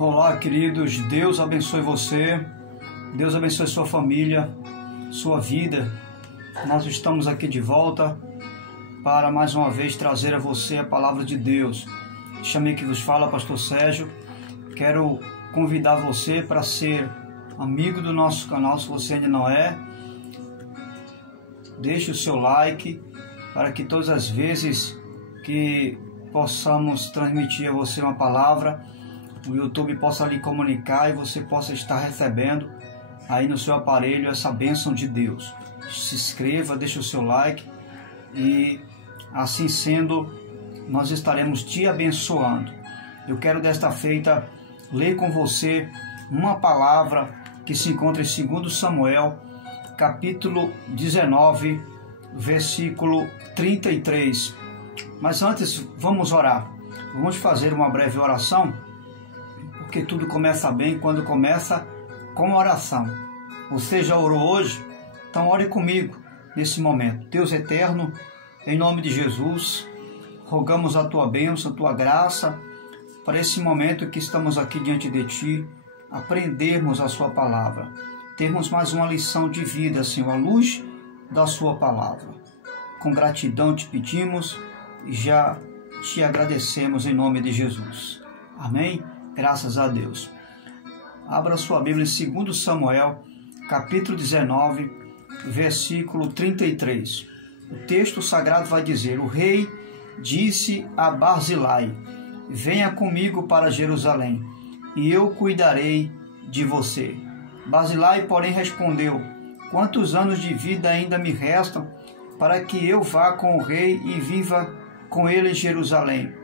Olá, queridos, Deus abençoe você, Deus abençoe sua família, sua vida. Nós estamos aqui de volta para mais uma vez trazer a você a palavra de Deus. Chamei que vos fala, Pastor Sérgio. Quero convidar você para ser amigo do nosso canal, se você ainda não é. Deixe o seu like para que todas as vezes que possamos transmitir a você uma palavra, o YouTube possa lhe comunicar e você possa estar recebendo aí no seu aparelho essa bênção de Deus. Se inscreva, deixe o seu like e assim sendo, nós estaremos te abençoando. Eu quero desta feita ler com você uma palavra que se encontra em 2 Samuel, capítulo 19, versículo 33. Mas antes, vamos orar. Vamos fazer uma breve oração, porque tudo começa bem quando começa com oração. Você já orou hoje? Então ore comigo nesse momento. Deus eterno, em nome de Jesus, rogamos a tua bênção, a tua graça, para esse momento que estamos aqui diante de ti, aprendermos a sua palavra, termos mais uma lição de vida, Senhor, à luz da sua palavra. Com gratidão te pedimos e já te agradecemos em nome de Jesus. Amém? Graças a Deus. Abra sua Bíblia em 2 Samuel, capítulo 19, versículo 33. O texto sagrado vai dizer: o rei disse a Barzilai: venha comigo para Jerusalém, e eu cuidarei de você. Barzilai, porém, respondeu: quantos anos de vida ainda me restam para que eu vá com o rei e viva com ele em Jerusalém?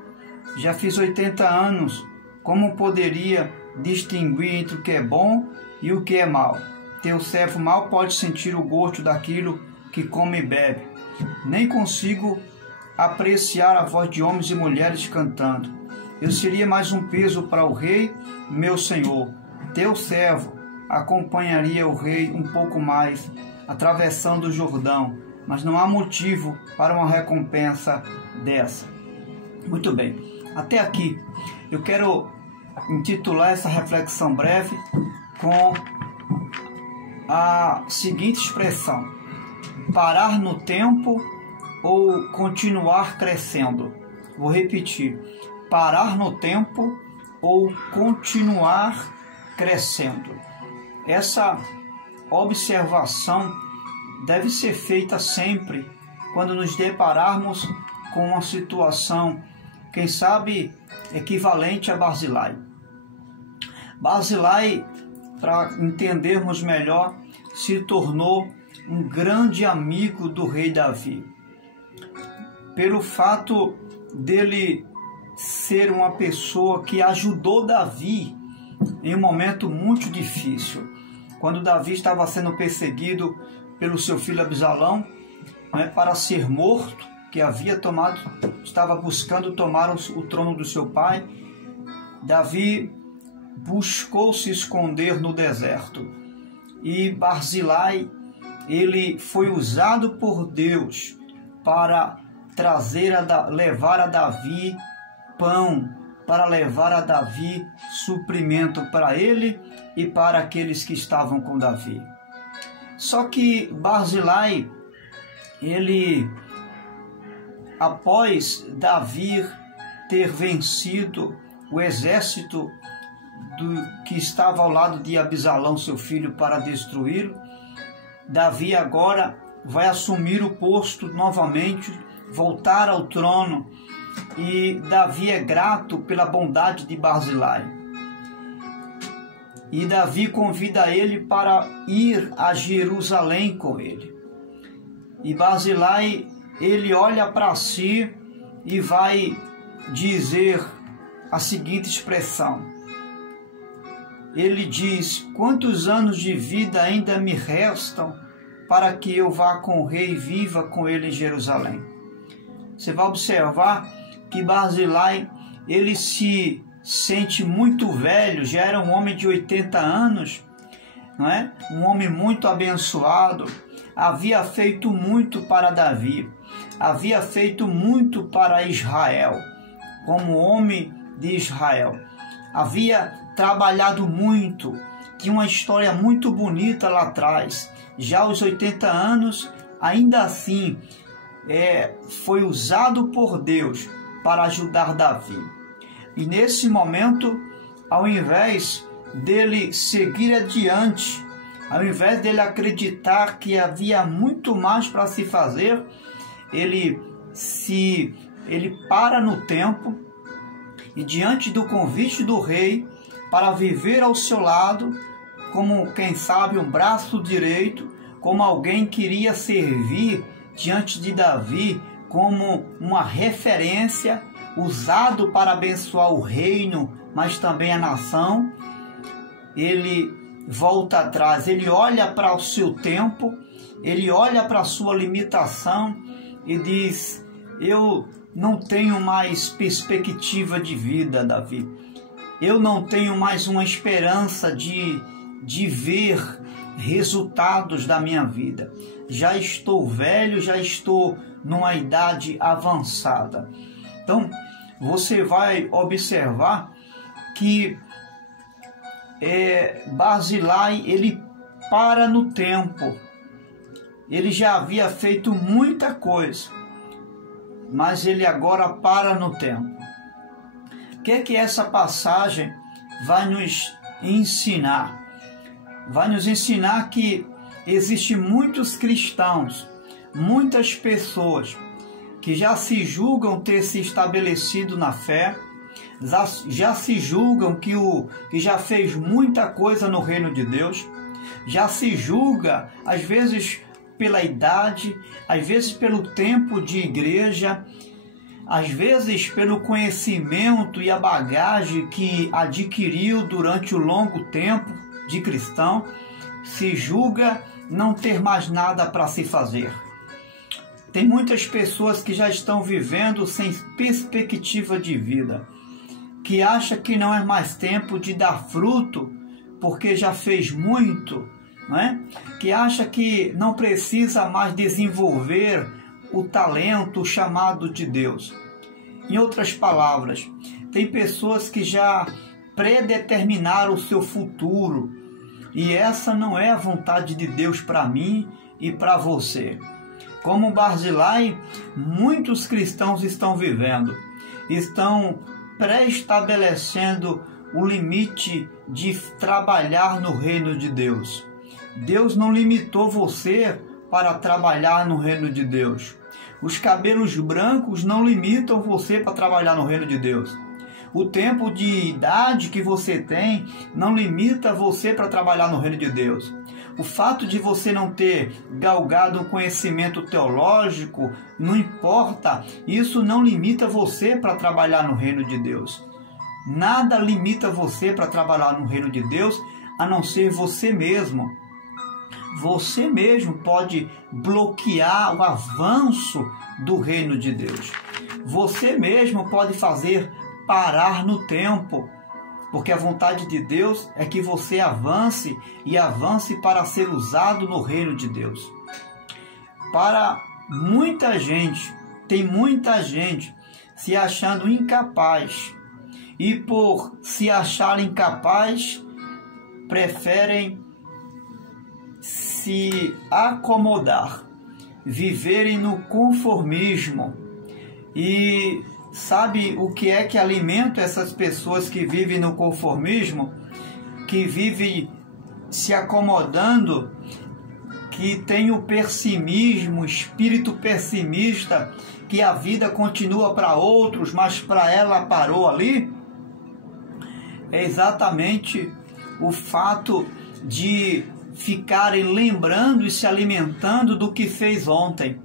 Já fiz 80 anos, como poderia distinguir entre o que é bom e o que é mal? Teu servo mal pode sentir o gosto daquilo que come e bebe. Nem consigo apreciar a voz de homens e mulheres cantando. Eu seria mais um peso para o rei, meu senhor. Teu servo acompanharia o rei um pouco mais, atravessando o Jordão, mas não há motivo para uma recompensa dessa. Muito bem, até aqui eu quero intitular essa reflexão breve com a seguinte expressão: parar no tempo ou continuar crescendo. Vou repetir: parar no tempo ou continuar crescendo. Essa observação deve ser feita sempre quando nos depararmos com uma situação, quem sabe, equivalente a Barzilai. Barzilai, para entendermos melhor, se tornou um grande amigo do rei Davi. Pelo fato dele ser uma pessoa que ajudou Davi em um momento muito difícil. Quando Davi estava sendo perseguido pelo seu filho Absalão, para ser morto, que estava buscando tomar o trono do seu pai, Davi buscou se esconder no deserto. E Barzilai, ele foi usado por Deus para levar a Davi pão, para levar a Davi suprimento para ele e para aqueles que estavam com Davi. Só que Barzilai, ele, após Davi ter vencido o exército que estava ao lado de Absalão, seu filho, para destruí-lo, Davi agora vai assumir o posto novamente, voltar ao trono, e Davi é grato pela bondade de Barzilai. E Davi convida ele para ir a Jerusalém com ele. E Barzilai, ele olha para si e vai dizer a seguinte expressão. Ele diz: quantos anos de vida ainda me restam para que eu vá com o rei e viva com ele em Jerusalém? Você vai observar que Barzilai, ele se sente muito velho, já era um homem de 80 anos, não é? Um homem muito abençoado, havia feito muito para Davi, havia feito muito para Israel, como homem de Israel. havia trabalhado muito, tinha uma história muito bonita lá atrás. Já aos 80 anos, ainda assim, foi usado por Deus para ajudar Davi. E nesse momento, ao invés dele seguir adiante, ao invés dele acreditar que havia muito mais para se fazer, ele para no tempo e, diante do convite do rei para viver ao seu lado, como quem sabe um braço direito, como alguém que iria servir diante de Davi como uma referência, usado para abençoar o reino, mas também a nação, ele volta atrás, ele olha para o seu tempo, ele olha para a sua limitação e diz: eu não tenho mais perspectiva de vida, Davi. Eu não tenho mais uma esperança de ver resultados da minha vida. Já estou velho, já estou numa idade avançada. Então, você vai observar que Barzilai, ele para no tempo. Ele já havia feito muita coisa, mas ele agora para no tempo. O que essa passagem vai nos ensinar? Vai nos ensinar que existem muitos cristãos, muitas pessoas que já se julgam ter se estabelecido na fé, já se julgam que já fez muita coisa no reino de Deus, já se julga, às vezes pela idade, às vezes pelo tempo de igreja, às vezes pelo conhecimento e a bagagem que adquiriu durante o longo tempo de cristão, se julga não ter mais nada para se fazer. Tem muitas pessoas que já estão vivendo sem perspectiva de vida, que acha que não é mais tempo de dar fruto porque já fez muito, não é? Que acha que não precisa mais desenvolver o talento, o chamado de Deus. Em outras palavras, tem pessoas que já predeterminaram o seu futuro, e essa não é a vontade de Deus para mim e para você. Como Barzilai, muitos cristãos estão vivendo, estão pré-estabelecendo o limite de trabalhar no reino de Deus. Deus não limitou você para trabalhar no reino de Deus. Os cabelos brancos não limitam você para trabalhar no reino de Deus. O tempo de idade que você tem não limita você para trabalhar no reino de Deus. O fato de você não ter galgado um conhecimento teológico, não importa, isso não limita você para trabalhar no reino de Deus. Nada limita você para trabalhar no reino de Deus, a não ser você mesmo. Você mesmo pode bloquear o avanço do reino de Deus. Você mesmo pode fazer parar no tempo, porque a vontade de Deus é que você avance e avance para ser usado no reino de Deus. Para muita gente, tem muita gente se achando incapaz, e por se achar incapaz, preferem se acomodar, viverem no conformismo. E sabe o que é que alimenta essas pessoas que vivem no conformismo, que vivem se acomodando, que tem o pessimismo, o espírito pessimista, que a vida continua para outros, mas para ela parou ali? É exatamente o fato de ficarem lembrando e se alimentando do que fez ontem.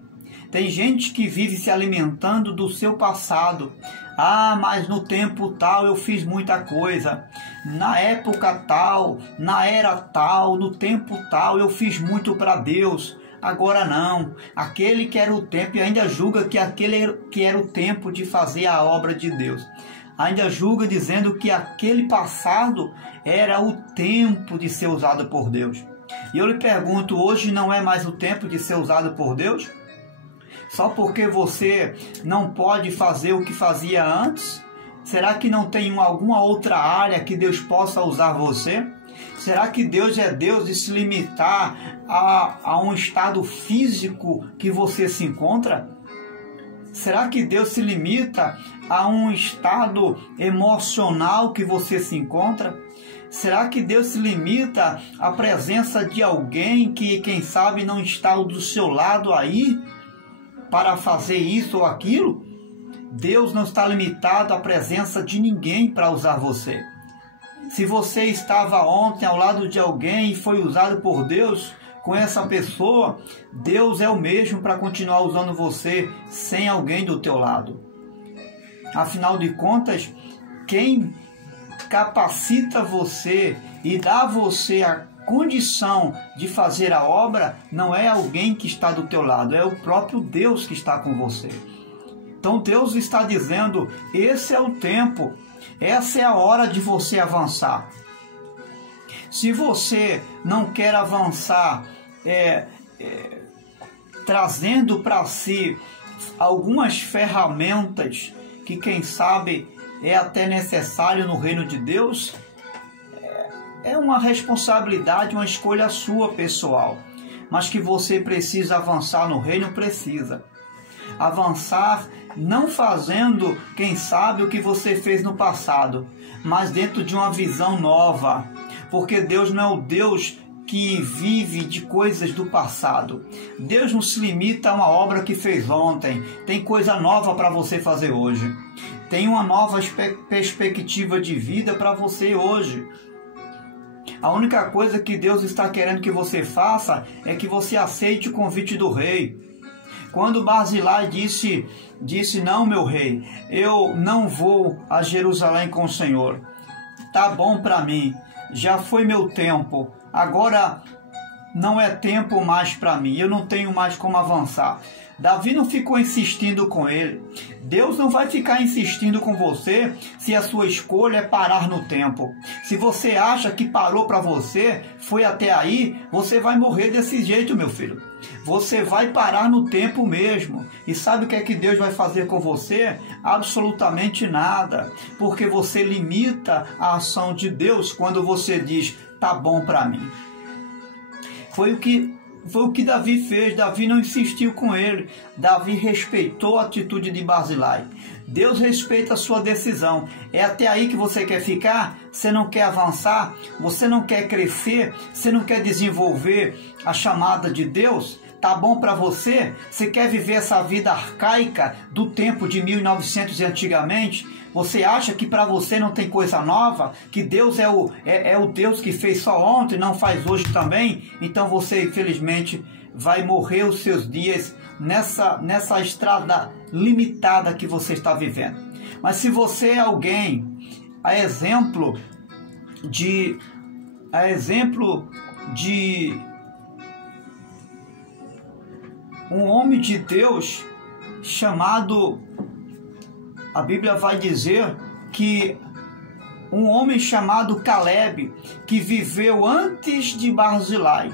Tem gente que vive se alimentando do seu passado. Ah, mas no tempo tal eu fiz muita coisa. Na época tal, na era tal, no tempo tal eu fiz muito para Deus. Agora não. Aquele que era o tempo e ainda julga que aquele que era o tempo de fazer a obra de Deus. Ainda julga dizendo que aquele passado era o tempo de ser usado por Deus. E eu lhe pergunto, hoje não é mais o tempo de ser usado por Deus? Só porque você não pode fazer o que fazia antes, Será que não tem alguma outra área que Deus possa usar você? Será que Deus é Deus de se limitar a um estado físico que você se encontra? Será que Deus se limita a um estado emocional que você se encontra? Será que Deus se limita à presença de alguém que, quem sabe, não está do seu lado aí para fazer isso ou aquilo? Deus não está limitado à presença de ninguém para usar você. Se você estava ontem ao lado de alguém e foi usado por Deus com essa pessoa, Deus é o mesmo para continuar usando você sem alguém do teu lado. Afinal de contas, quem capacita você e dá a você a condição de fazer a obra não é alguém que está do teu lado, é o próprio Deus que está com você. Então Deus está dizendo, esse é o tempo, essa é a hora de você avançar. Se você não quer avançar trazendo para si algumas ferramentas que, quem sabe, é até necessário no reino de Deus, é uma responsabilidade, uma escolha sua pessoal. Mas que você precisa avançar no reino, precisa. Avançar não fazendo, quem sabe, o que você fez no passado, mas dentro de uma visão nova. Porque Deus não é o Deus que vive de coisas do passado. Deus não se limita a uma obra que fez ontem. Tem coisa nova para você fazer hoje. Tem uma nova perspectiva de vida para você hoje. A única coisa que Deus está querendo que você faça é que você aceite o convite do rei. Quando Barzilai disse, não, meu rei, eu não vou a Jerusalém com o Senhor. Tá bom para mim, já foi meu tempo, agora não é tempo mais para mim, eu não tenho mais como avançar. Davi não ficou insistindo com ele. Deus não vai ficar insistindo com você se a sua escolha é parar no tempo. Se você acha que parou para você, foi até aí, você vai morrer desse jeito, meu filho. Você vai parar no tempo mesmo. E sabe o que é que Deus vai fazer com você? Absolutamente nada. Porque você limita a ação de Deus quando você diz, tá bom para mim. Foi o que Davi fez. Davi não insistiu com ele. Davi respeitou a atitude de Barzilai. Deus respeita a sua decisão. É até aí que você quer ficar? Você não quer avançar? Você não quer crescer? Você não quer desenvolver a chamada de Deus? Tá bom para você? Você quer viver essa vida arcaica do tempo de 1900 e antigamente? Você acha que para você não tem coisa nova? Que Deus é o Deus que fez só ontem, não faz hoje também? Então você, infelizmente, vai morrer os seus dias nessa estrada limitada que você está vivendo. Mas se você é alguém, a exemplo de um homem de Deus chamado, a Bíblia vai dizer que um homem chamado Caleb, que viveu antes de Barzilai.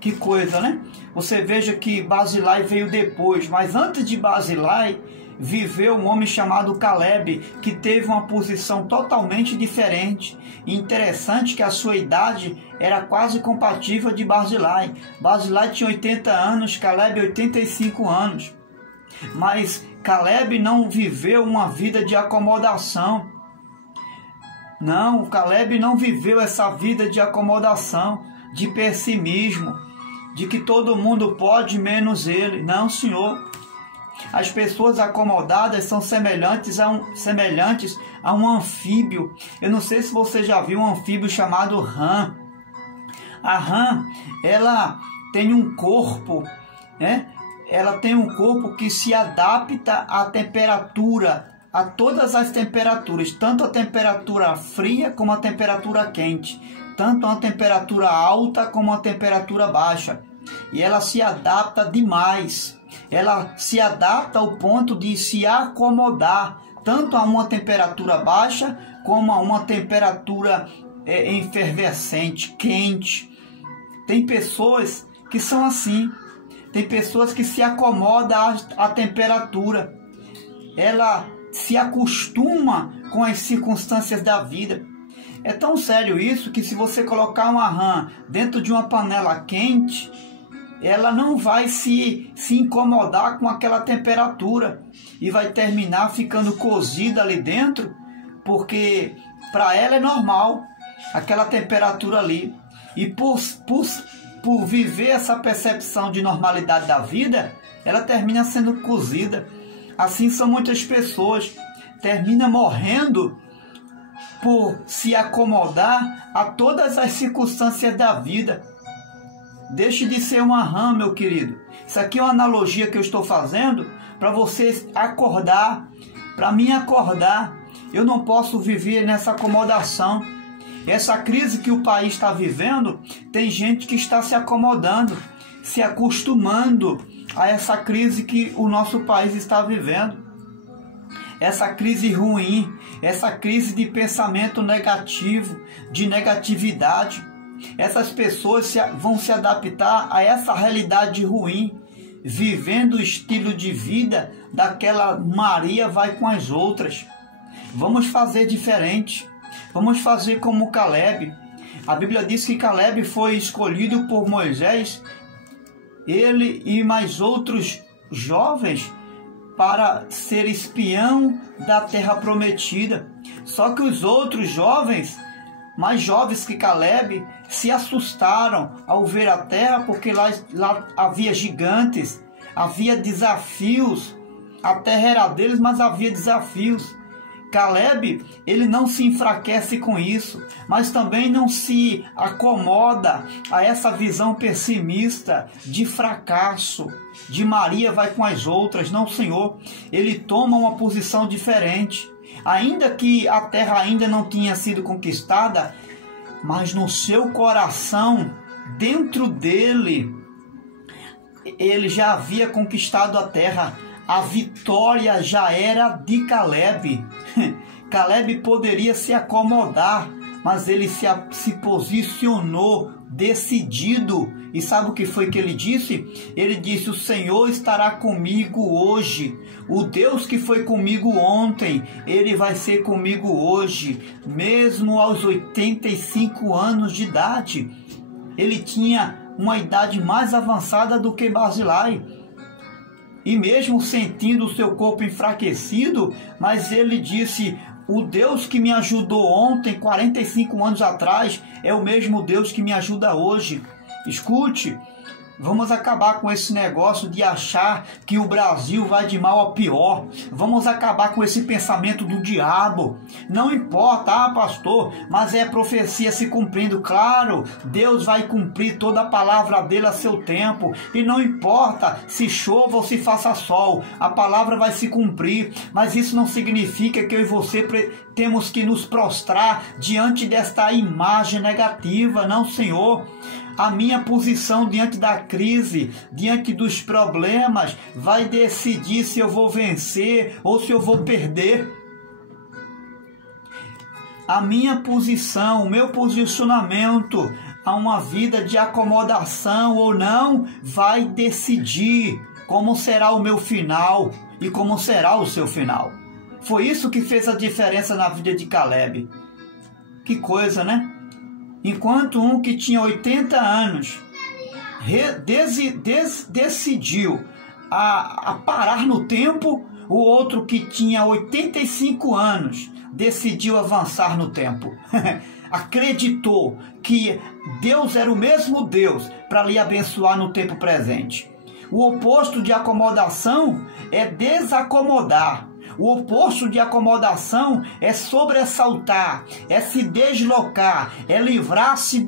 Que coisa, né? Você veja que Barzilai veio depois, mas antes de Barzilai viveu um homem chamado Caleb, que teve uma posição totalmente diferente. E interessante que a sua idade era quase compatível de Barzilai. Barzilai tinha 80 anos, Caleb 85 anos. Mas Caleb não viveu uma vida de acomodação. Não, Caleb não viveu essa vida de acomodação, de pessimismo, de que todo mundo pode menos ele. Não, senhor. As pessoas acomodadas são semelhantes a um anfíbio. Eu não sei se você já viu um anfíbio chamado rã. A rã, ela tem um corpo, né? Ela tem um corpo que se adapta à temperatura, a todas as temperaturas, tanto a temperatura fria como a temperatura quente, tanto a temperatura alta como a temperatura baixa. E ela se adapta demais. Ela se adapta ao ponto de se acomodar tanto a uma temperatura baixa como a uma temperatura efervescente, quente. Tem pessoas que são assim. Tem pessoas que se acomodam à temperatura. Ela se acostuma com as circunstâncias da vida. É tão sério isso que se você colocar uma rã dentro de uma panela quente, ela não vai se incomodar com aquela temperatura e vai terminar ficando cozida ali dentro, porque para ela é normal aquela temperatura ali. E por viver essa percepção de normalidade da vida, ela termina sendo cozida. Assim são muitas pessoas, terminam morrendo por se acomodar a todas as circunstâncias da vida. Deixe de ser uma rã, meu querido. Isso aqui é uma analogia que eu estou fazendo para você acordar, para mim acordar. Eu não posso viver nessa acomodação. Essa crise que o país está vivendo, tem gente que está se acomodando, se acostumando a essa crise que o nosso país está vivendo. Essa crise ruim, essa crise de pensamento negativo, de negatividade. Essas pessoas vão se adaptar a essa realidade ruim, vivendo o estilo de vida daquela Maria vai com as outras. Vamos fazer diferente. Vamos fazer como Caleb. A Bíblia diz que Caleb foi escolhido por Moisés, ele e mais outros jovens, para ser espião da terra prometida. Só que os outros jovens, mais jovens que Caleb, se assustaram ao ver a terra, porque lá havia gigantes, havia desafios. A terra era deles, mas havia desafios. Caleb, ele não se enfraquece com isso, mas também não se acomoda a essa visão pessimista de fracasso, de Maria vai com as outras. Não, Senhor, ele toma uma posição diferente. Ainda que a terra ainda não tinha sido conquistada, mas no seu coração, dentro dele, ele já havia conquistado a terra. A vitória já era de Caleb. Caleb poderia se acomodar, mas ele se posicionou decidido. E sabe o que foi que ele disse? Ele disse: o Senhor estará comigo hoje. O Deus que foi comigo ontem, ele vai ser comigo hoje. Mesmo aos 85 anos de idade. Ele tinha uma idade mais avançada do que Barzilai. E mesmo sentindo o seu corpo enfraquecido, mas ele disse: o Deus que me ajudou ontem, 45 anos atrás, é o mesmo Deus que me ajuda hoje. Escute, vamos acabar com esse negócio de achar que o Brasil vai de mal a pior. Vamos acabar com esse pensamento do diabo. Não importa, pastor, mas é a profecia se cumprindo. Claro, Deus vai cumprir toda a palavra dele a seu tempo. E não importa se chova ou se faça sol, a palavra vai se cumprir. Mas isso não significa que eu e você temos que nos prostrar diante desta imagem negativa. Não, Senhor. A minha posição diante da crise, diante dos problemas, vai decidir se eu vou vencer ou se eu vou perder. A minha posição, o meu posicionamento a uma vida de acomodação ou não, vai decidir como será o meu final e como será o seu final. Foi isso que fez a diferença na vida de Caleb. Que coisa, né? Enquanto um que tinha 80 anos decidiu a parar no tempo, o outro que tinha 85 anos decidiu avançar no tempo. Acreditou que Deus era o mesmo Deus para lhe abençoar no tempo presente. O oposto de acomodação é desacomodar. O oposto de acomodação é sobressaltar, é se deslocar, é livrar-se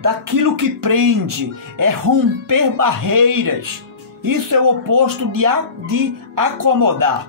daquilo que prende, é romper barreiras. Isso é o oposto de acomodar.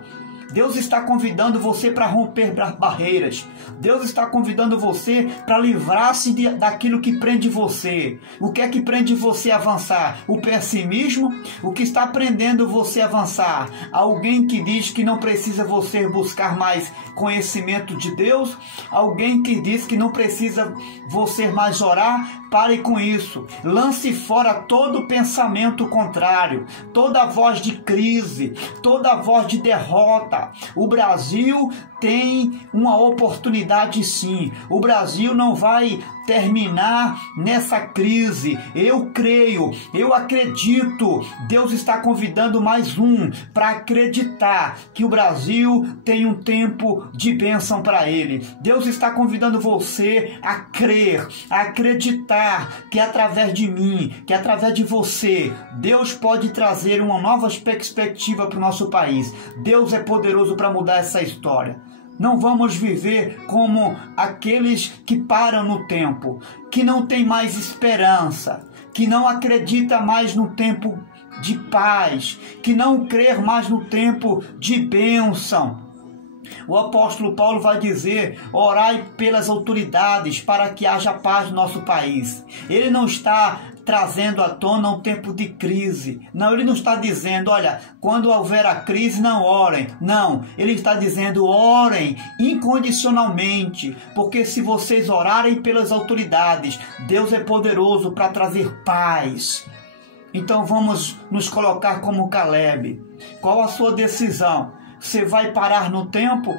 Deus está convidando você para romper barreiras. Deus está convidando você para livrar-se daquilo que prende você. O que é que prende você a avançar? O pessimismo? O que está prendendo você a avançar? Alguém que diz que não precisa você buscar mais conhecimento de Deus? Alguém que diz que não precisa você mais orar? Pare com isso. Lance fora todo pensamento contrário, toda voz de crise, toda voz de derrota. derrota. O Brasil tem uma oportunidade sim. O Brasil não vai terminar nessa crise. Eu creio, eu acredito. Deus está convidando mais um para acreditar que o Brasil tem um tempo de bênção para ele. Deus está convidando você a crer, a acreditar que através de mim, que através de você, Deus pode trazer uma nova perspectiva para o nosso país. Deus é poderoso para mudar essa história. Não vamos viver como aqueles que param no tempo, que não tem mais esperança, que não acredita mais no tempo de paz, que não crê mais no tempo de bênção. O apóstolo Paulo vai dizer: orai pelas autoridades para que haja paz no nosso país. Ele não está trazendo à tona um tempo de crise. Não, ele não está dizendo, olha, quando houver a crise, não orem. Não, ele está dizendo, orem incondicionalmente, porque se vocês orarem pelas autoridades, Deus é poderoso para trazer paz. Então vamos nos colocar como Caleb. Qual a sua decisão? Você vai parar no tempo?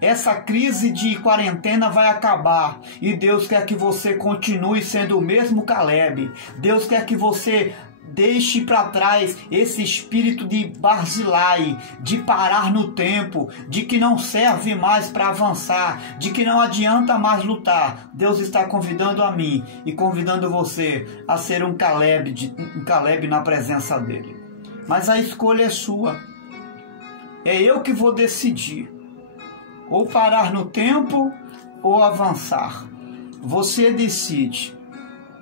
Essa crise de quarentena vai acabar e Deus quer que você continue sendo o mesmo Caleb. Deus quer que você deixe para trás esse espírito de Barzilai, de parar no tempo, de que não serve mais para avançar, de que não adianta mais lutar. Deus está convidando a mim e convidando você a ser um Caleb na presença dele. Mas a escolha é sua. É eu que vou decidir. Ou parar no tempo ou avançar. Você decide.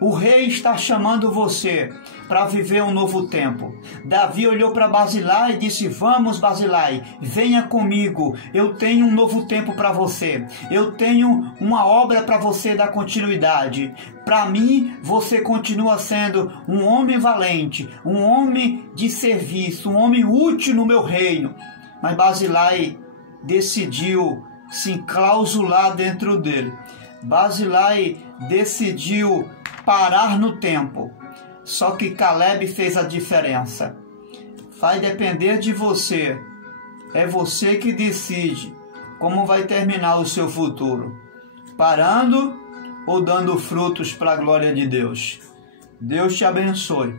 O rei está chamando você para viver um novo tempo. Davi olhou para Barzilai e disse: vamos, Barzilai, venha comigo. Eu tenho um novo tempo para você. Eu tenho uma obra para você dar continuidade. Para mim, você continua sendo um homem valente, um homem de serviço, um homem útil no meu reino. Mas Barzilai decidiu se enclausular dentro dele. Barzilai decidiu parar no tempo. Só que Caleb fez a diferença. Vai depender de você. É você que decide como vai terminar o seu futuro. Parando ou dando frutos para a glória de Deus. Deus te abençoe.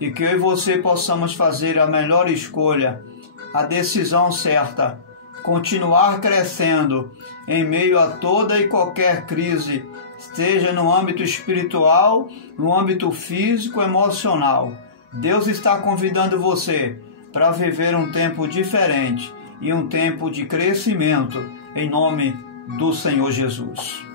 E que eu e você possamos fazer a melhor escolha, a decisão certa, continuar crescendo em meio a toda e qualquer crise, seja no âmbito espiritual, no âmbito físico, emocional. Deus está convidando você para viver um tempo diferente e um tempo de crescimento em nome do Senhor Jesus.